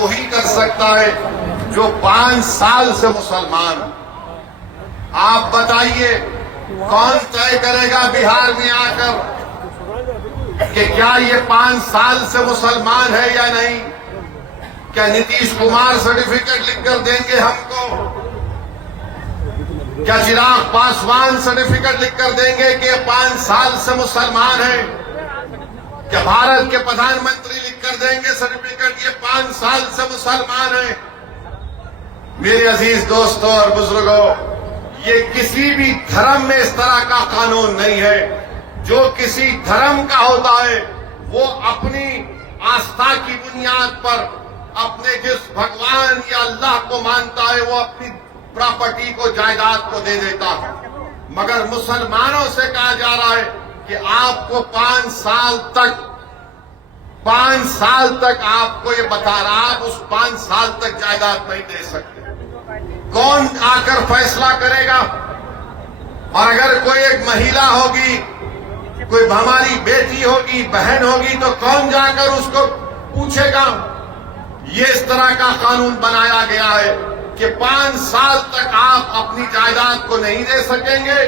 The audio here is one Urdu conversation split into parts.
وہی کر سکتا ہے جو 5 سال سے مسلمان. آپ بتائیے کون طے کرے گا بہار میں آ کر کہ کیا یہ 5 سال سے مسلمان ہے یا نہیں؟ کیا نتیش کمار سرٹیفکیٹ لکھ کر دیں گے ہم کو؟ کیا چراغ پاسوان سرٹیفکیٹ لکھ کر دیں گے کہ یہ 5 سال سے مسلمان ہیں؟ کیا بھارت کے پردھان منتری لکھ کر دیں گے سرٹیفکیٹ یہ 5 سال سے مسلمان ہیں؟ میرے عزیز دوستوں اور بزرگوں، یہ کسی بھی دھرم میں اس طرح کا قانون نہیں ہے. جو کسی دھرم کا ہوتا ہے وہ اپنی آستھا کی بنیاد پر اپنے جس بھگوان یا اللہ کو مانتا ہے وہ اپنی پراپرٹی کو، جائیداد کو دے دیتا ہے. مگر مسلمانوں سے کہا جا رہا ہے کہ آپ کو 5 سال تک آپ کو یہ بتا رہا آپ اس 5 سال تک جائیداد نہیں دے سکتے. کون آ کر فیصلہ کرے گا؟ اور اگر کوئی ایک مہیلا ہوگی، کوئی ہماری بیٹی ہوگی، بہن ہوگی، تو کون جا کر اس کو پوچھے گا؟ یہ اس طرح کا قانون بنایا گیا ہے کہ 5 سال تک آپ اپنی جائیداد کو نہیں دے سکیں گے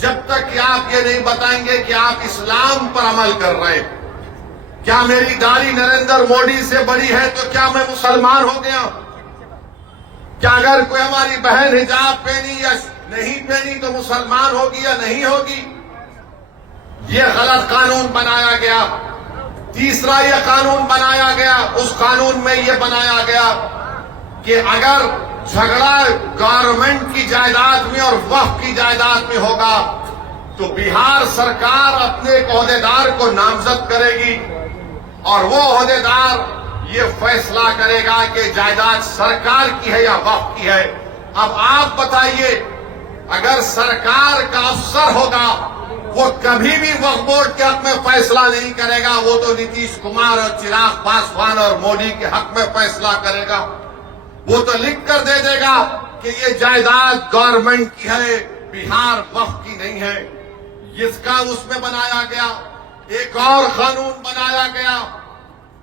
جب تک کہ آپ یہ نہیں بتائیں گے کہ آپ اسلام پر عمل کر رہے ہیں. کیا میری داڑھی نریندر مودی سے بڑی ہے تو کیا میں مسلمان ہو گیا؟ کیا اگر کوئی ہماری بہن حجاب پہنی یا نہیں پہنی تو مسلمان ہوگی یا نہیں ہوگی؟ یہ غلط قانون بنایا گیا. تیسرا یہ قانون بنایا گیا، اس قانون میں یہ بنایا گیا کہ اگر جھگڑا گورنمنٹ کی جائیداد میں اور وقف کی جائیداد میں ہوگا تو بہار سرکار اپنے ایک عہدیدار کو نامزد کرے گی اور وہ عہدیدار یہ فیصلہ کرے گا کہ جائیداد سرکار کی ہے یا وقف کی ہے. اب آپ بتائیے، اگر سرکار کا افسر ہوگا وہ کبھی بھی وقف بورڈ کے حق میں فیصلہ نہیں کرے گا، وہ تو نتیش کمار اور چراغ پاسوان اور مودی کے حق میں فیصلہ کرے گا. وہ تو لکھ کر دے دے گا کہ یہ جائیداد گورنمنٹ کی ہے، بہار وقف کی نہیں ہے. اس کا اس میں بنایا گیا. ایک اور قانون بنایا گیا،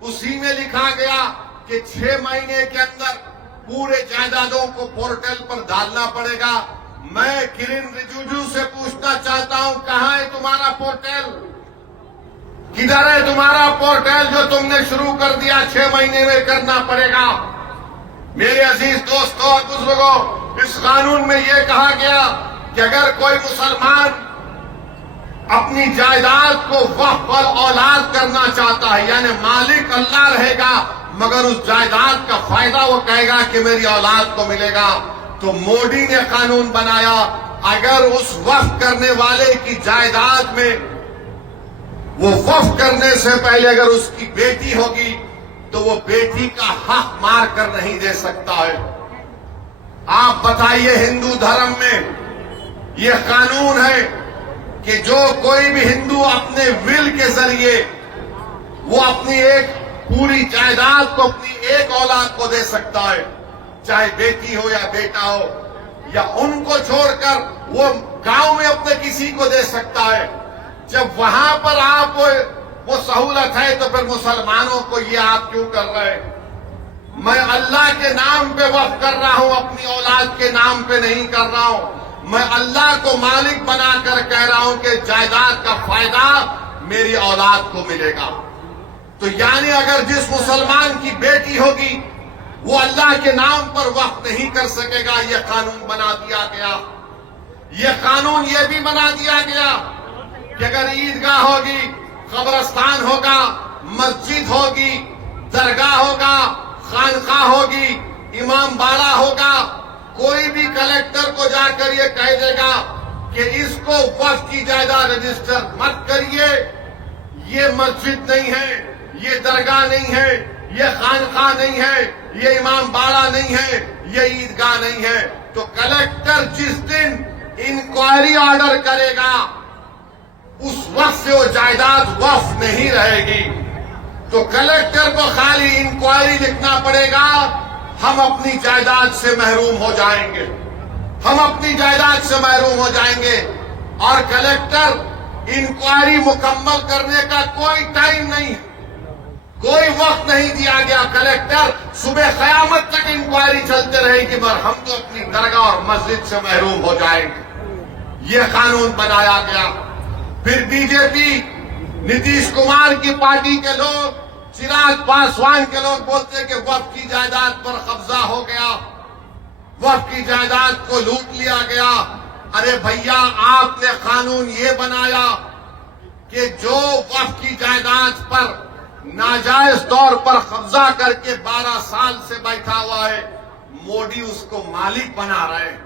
اسی میں لکھا گیا کہ 6 مہینے کے اندر پورے جائیدادوں کو پورٹل پر ڈالنا پڑے گا. میں کرن رجیجو سے پوچھنا چاہتا ہوں، کہاں ہے تمہارا پورٹل؟ کدھر ہے تمہارا پورٹل جو تم نے شروع کر دیا 6 مہینے میں کرنا پڑے گا؟ میرے عزیز دوستوں اور بزرگوں، اس قانون میں یہ کہا گیا کہ اگر کوئی مسلمان اپنی جائیداد کو وقف اولاد کرنا چاہتا ہے، یعنی مالک اللہ رہے گا مگر اس جائیداد کا فائدہ وہ کہے گا کہ میری اولاد کو ملے گا، تو مودی نے قانون بنایا اگر اس وقف کرنے والے کی جائیداد میں وہ وقف کرنے سے پہلے اگر اس کی بیٹی ہوگی تو وہ بیٹی کا حق مار کر نہیں دے سکتا ہے. آپ بتائیے، ہندو دھرم میں یہ قانون ہے کہ جو کوئی بھی ہندو اپنے ول کے ذریعے وہ اپنی ایک پوری جائیداد کو اپنی ایک اولاد کو دے سکتا ہے، چاہے بیٹی ہو یا بیٹا ہو، یا ان کو چھوڑ کر وہ گاؤں میں اپنے کسی کو دے سکتا ہے. جب وہاں پر آپ وہ سہولت ہے تو پھر مسلمانوں کو یہ آپ کیوں کر رہے ہیں؟ میں اللہ کے نام پہ وقف کر رہا ہوں، اپنی اولاد کے نام پہ نہیں کر رہا ہوں. میں اللہ کو مالک بنا کر کہہ رہا ہوں کہ جائیداد کا فائدہ میری اولاد کو ملے گا. تو یعنی اگر جس مسلمان کی بیٹی ہوگی وہ اللہ کے نام پر وقف نہیں کر سکے گا. یہ قانون بنا دیا گیا. یہ قانون یہ بھی بنا دیا گیا کہ اگر عیدگاہ ہوگی، قبرستان ہوگا، مسجد ہوگی، درگاہ ہوگا، خانقاہ ہوگی، امام باڑہ ہوگا، کوئی بھی کلیکٹر کو جا کر یہ کہہ دے گا کہ اس کو وقف کی جائیداد رجسٹر مت کریے، یہ مسجد نہیں ہے، یہ درگاہ نہیں ہے، یہ خانقاہ نہیں ہے، یہ امام باڑہ نہیں ہے، یہ عیدگاہ نہیں ہے، تو کلیکٹر جس دن انکوائری آرڈر کرے گا اس وقت سے وہ جائیداد وقف نہیں رہے گی. تو کلیکٹر کو خالی انکوائری لکھنا پڑے گا، ہم اپنی جائیداد سے محروم ہو جائیں گے، ہم اپنی جائیداد سے محروم ہو جائیں گے. اور کلیکٹر انکوائری مکمل کرنے کا کوئی ٹائم نہیں ہے، کوئی وقت نہیں دیا گیا. کلیکٹر صبح قیامت تک انکوائری چلتے رہے گی مگر ہم تو اپنی درگاہ اور مسجد سے محروم ہو جائیں گے. یہ قانون بنایا گیا. پھر بی جے پی نتیش کمار کی پارٹی کے لوگ، چراغ پاسوان کے لوگ بولتے ہیں کہ وقف کی جائیداد پر قبضہ ہو گیا، وقف کی جائیداد کو لوٹ لیا گیا. ارے بھیا، آپ نے قانون یہ بنایا کہ جو وقف کی جائیداد پر ناجائز طور پر قبضہ کر کے 12 سال سے بیٹھا ہوا ہے، مودی اس کو مالک بنا رہے ہیں.